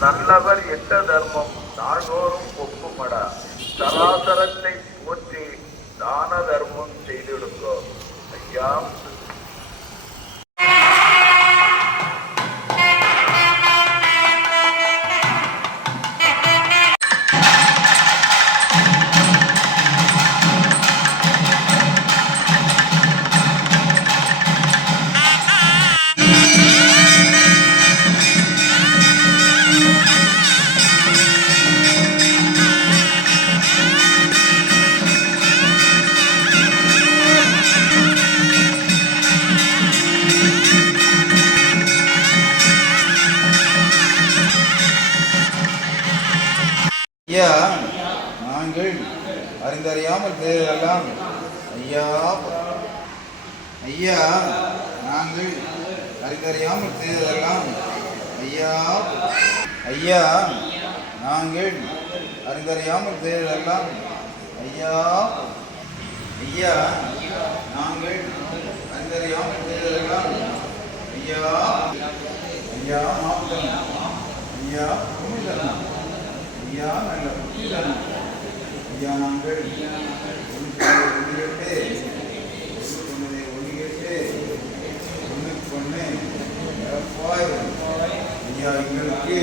நல்லவர் எட்ட தர்மம் நாள்தோறும் ஒப்புமடா. சராசரத்தை போற்றி தான தர்மம் செய்திடுங்கோ. ஐயா ஐயா, நாங்கள் அறிந்தறியாமல் செய்ததெல்லாம் ஐயா ஐயா நாங்கள் அறிந்தறியாமல் செய்ததெல்லாம் ஐயா ஐயா நாங்கள் அறிந்தறியாமல் செய்ததெல்லாம் ஐயா ஐயா நாங்கள் அறிந்தறியாமல் செய்ததெல்லாம் ஐயா ஐயா மாவுதன் ஐயா குமிதன் ஐயா நல்ல புத்திதன் ஐயா நாங்கள் ஒன்று ஐயா எங்களுக்கு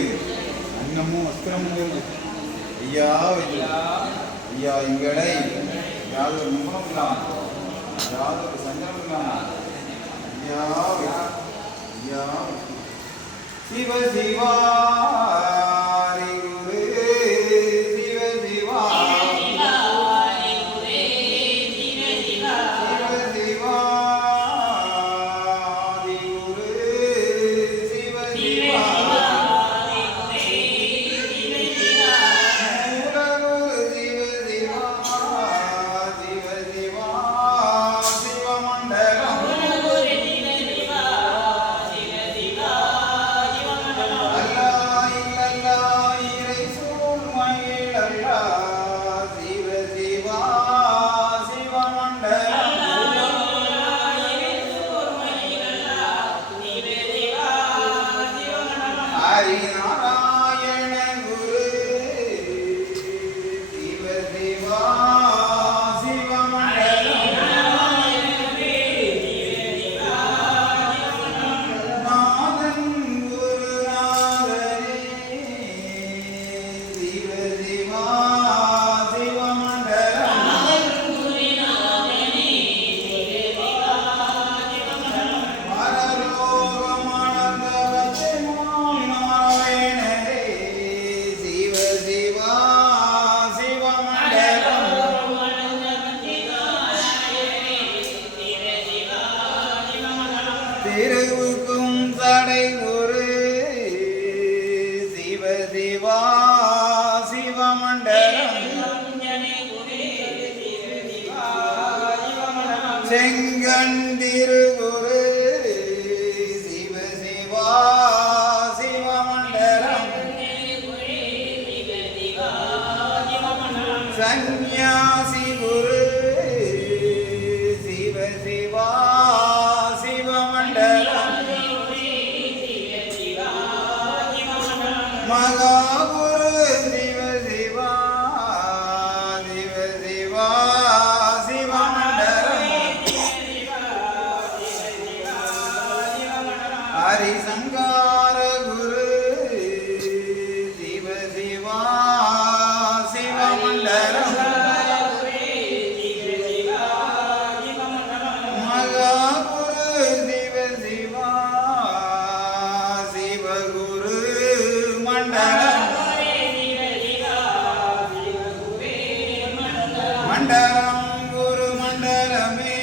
அன்னமும் வஸ்திரமும் ஐயா ஐயா எங்களை யாதொரு நம்பரம் இல்லாமல் யாதொரு சஞ்சலம் இல்லாமல் ஐயா ஐயா சிவ சிவா திருவுக்கும் தடை ஒரு சிவ சிவா சிவமண்டலம் செங்கண்டிரு ஒரு சிவ சிவா சிவமண்டலம் சந்நியாசி குரு சிவ சிவா மகாகுரு சிவ சிவா சிவ சிவா சிவமண்டலம் ஹரிசங்கார குரு சிவ சிவா சிவமண்டலம் மகாகுரு சிவ சிவா சிவகுரு மண்டலம் குரு மண்டலமே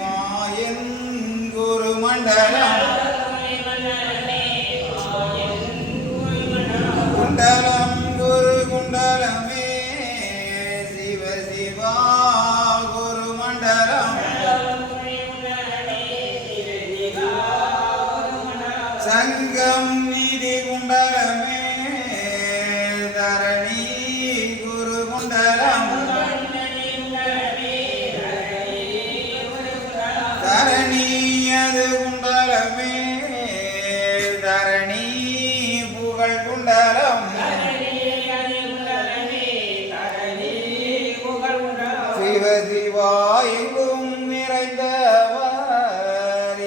மாயன் குரு மண்டலம் குண்டலம் குரு குண்டலமே சிவ சிவா குரு மண்டலம் சங்கம் நிதி குண்டலமே குண்டலம் சிவ சிவா எங்கும் நிறைந்தவர்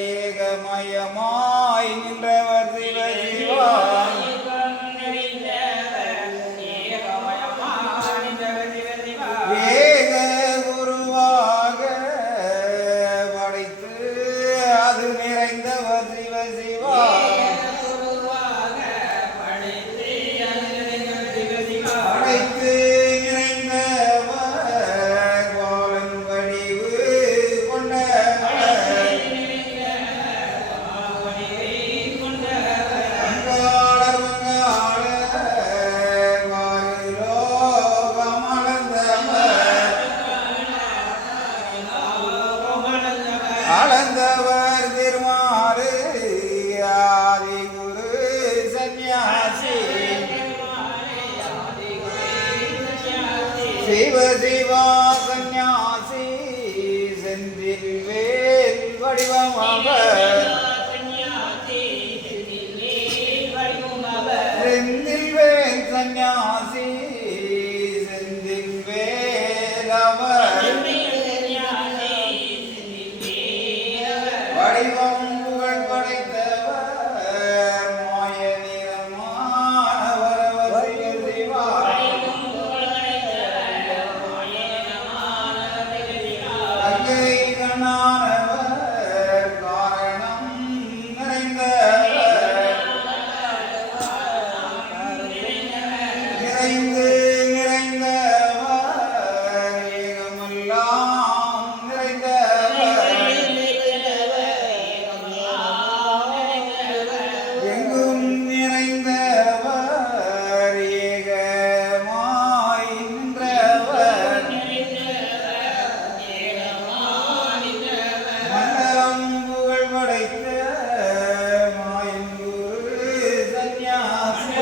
ஏகமயமாய் நின்றவர் சிவ சிவா ஏக குருவாக படைத்து அது நிறைந்தவர் சிவ சிவா படைத்து நிறைந்தவர் பாலன் வடிவு கொண்டவர் அங்காளர் மங்காளர் வாயுலோகமளந்தவர் அளந்தவர் திருமாறு ஆதி குரு சந்நியாசி சிவ சிவா சந்நியாசி செந்தில் வேல் வடிவமவர் செந்தில் வேல் சந்நியாசி செந்தில் வேல் அவர் வடிவம் புகழ் படைத்தவர் மாய நிறமானவர் அவர் சிவ சிவா கங்கை கண்ணானவர் காரணம் நிறைந்தவர் நிறைந்து நிறைந்தவர் ஏகமெல்லாம் நிறைந்தவர் எங்கும் நிறைந்தவர் ஏகமாய் நின்றவர் மண்டலம் புகழ் படைத்த மாயங்குரு சந்நியாசி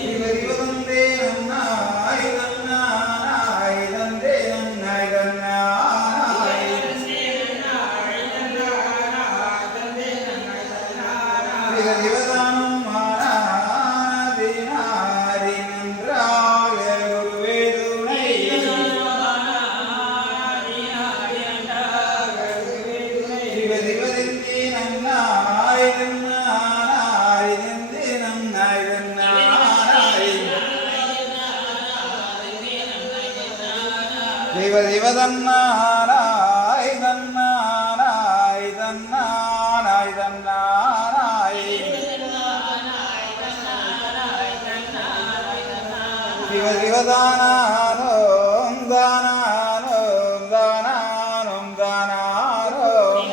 சிவரிவந்தே நன்னாய் நன்னாய் தந்தே நன்னாய் தன்னாய் சிவசிவதானம் மானாதினாரி நன்றாக குருவே துணை சிவசிவதிந்தி நன்னாய் நன்னாய் திந்தி நன்னாய் நன்னாய் சிவசிவதன்னாய் தன்னாய் தன்னாய் தன்னாய் சிவசிவதானானோம் தானானோம் தானானோம் தானானோம்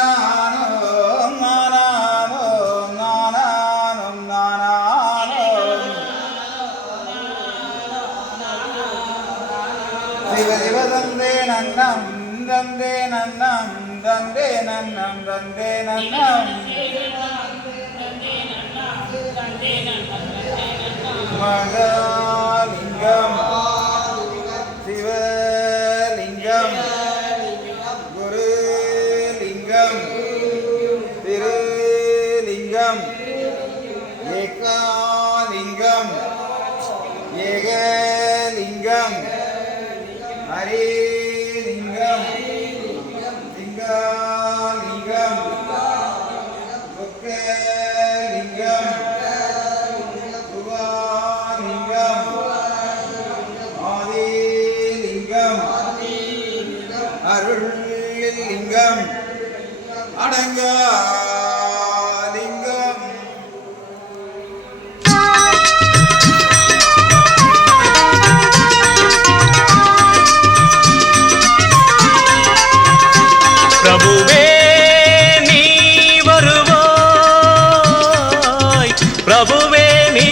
சிவசிவனானானோம் நானானோம் நானானோம் நானானோம் சிவசிவதந்தே நன்னம் தந்தே நன்னம் தந்தே நன்னம் தந்தே நன்னம் மகாலிங்கம் சிவலிங்கம் குருலிங்கம் திருலிங்கம் ஏகாலிங்கம் ஏகலிங்கம் ஹரிலிங்கம் லிங்காலிங்கம் புக்கலிங்கம் துவாலிங்கம் ஆதிலிங்கம் அருள்லிங்கம் அடங்காலிங்கம் பிரபுவே நீ வருவாய், பிரபுவே நீ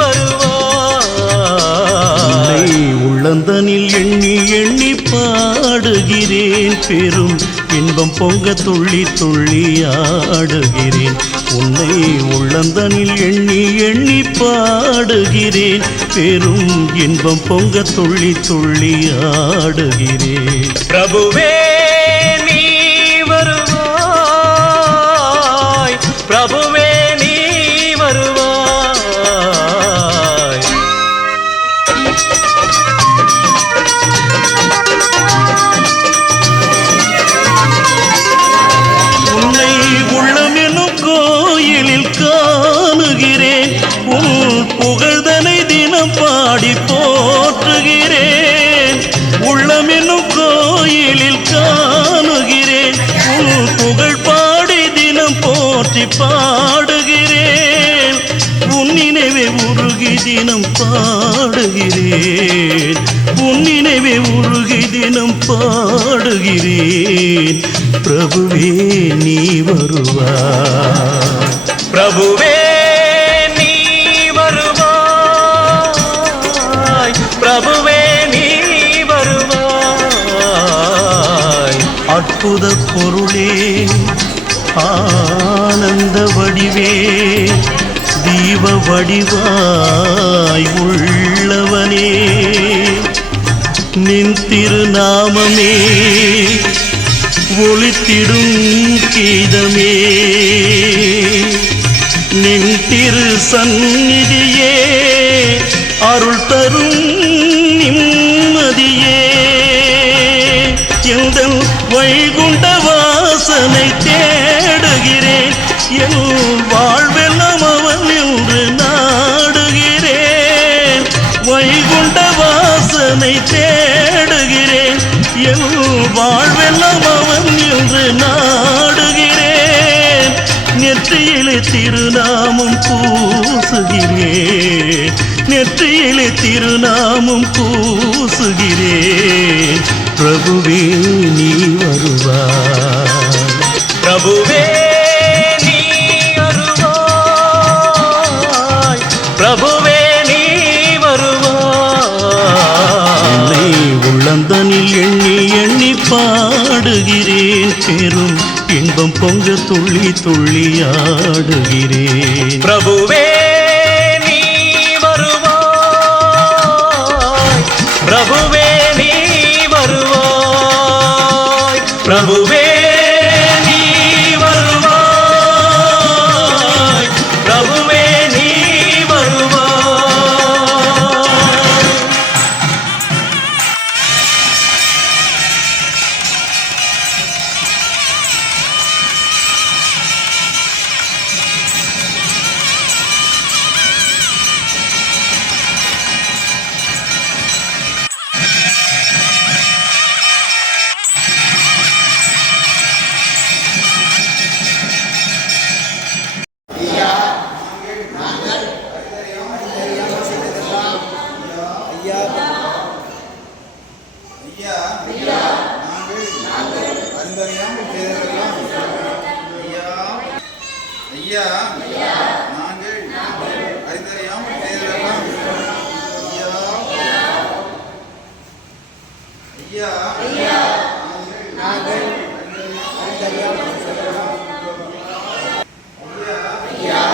வருவாய். உள்ளந்தனில் எண்ணி எண்ணி பாடுகிறேன் பெரும் இன்பம் பொங்க துள்ளி துள்ளி ஆடுகிறேன். உன்னை உள்ளந்தனில் எண்ணி எண்ணி பாடுகிறேன். பெரும் இன்பம் பொங்க துள்ளி துள்ளி ஆடுகிறேன். பிரபுவே நீ வருவாய், பிரபுவே நீ வருவாய். உன்னை உள்ளம் என்னும் கோயிலில் காணுகிறேன். உன் புகழ்தனை தினம் பாடி போற்றுகிறேன். உள்ளம் என்னும் கோயிலில் காணுகிறேன். உன் புகழ் பாடி தினம் போற்றி பாடுகிறேன். உன் நினைவே உருகி தினம் பாடுகிறேன். உன் நினைவே உருகி தினம் பாடுகிறேன். பிரபுவே நீ வருவாய், பிரபுவே நீ வருவாய், பிரபுவே நீ வருவாய். அற்புத பொருளே, ஆனந்த வடிவே, தீப வடிவாய் உள்ளவனே, நின் திருநாமமே ஒளித்திடும் கீதமே. நின் திரு சந்நிதியே அருள் தரும் நிம்மதியே. எந்தன் வைகுண்ட வாசனை தேடுகிறேன். என் வாழ்வெல்லாம் அவன் என்று நாடுகிறேன். வைகுண்ட வாசனை தேடுகிறேன். என் வாழ்வெல்லாம் அவன் என்று நாடுகிறேன். நெற்றியிலே திருநாமம் பூசுகிறேன். நெற்றியிலே திருநாமம் பூசுகிறேன். பிரபுவே நீ வருவாய், பிரபுவே நீ வருவாய், பிரபுவே நீ வருவாய். என்னை உள்ளந்தனில் எண்ணி எண்ணி பாடுகிறேன். பெரும் இன்பம் பொங்க துள்ளி துள்ளி ஆடுகிறேன். பிரபுவே நீ வருவாய், பிரபுவே நீ வருவாய், பிரபுவே நீ வருவாய், பிரபுவே நீ வருவாய். ஐயா நாங்கள் அறிந்தறியாமல் செய்ததெல்லாம் ஐயா நாங்கள் அறிந்தறியாமல் செய்ததெல்லாம் ஐயா நாங்கள் அறிந்தறியாமல் செய்ததெல்லாம் ஐயா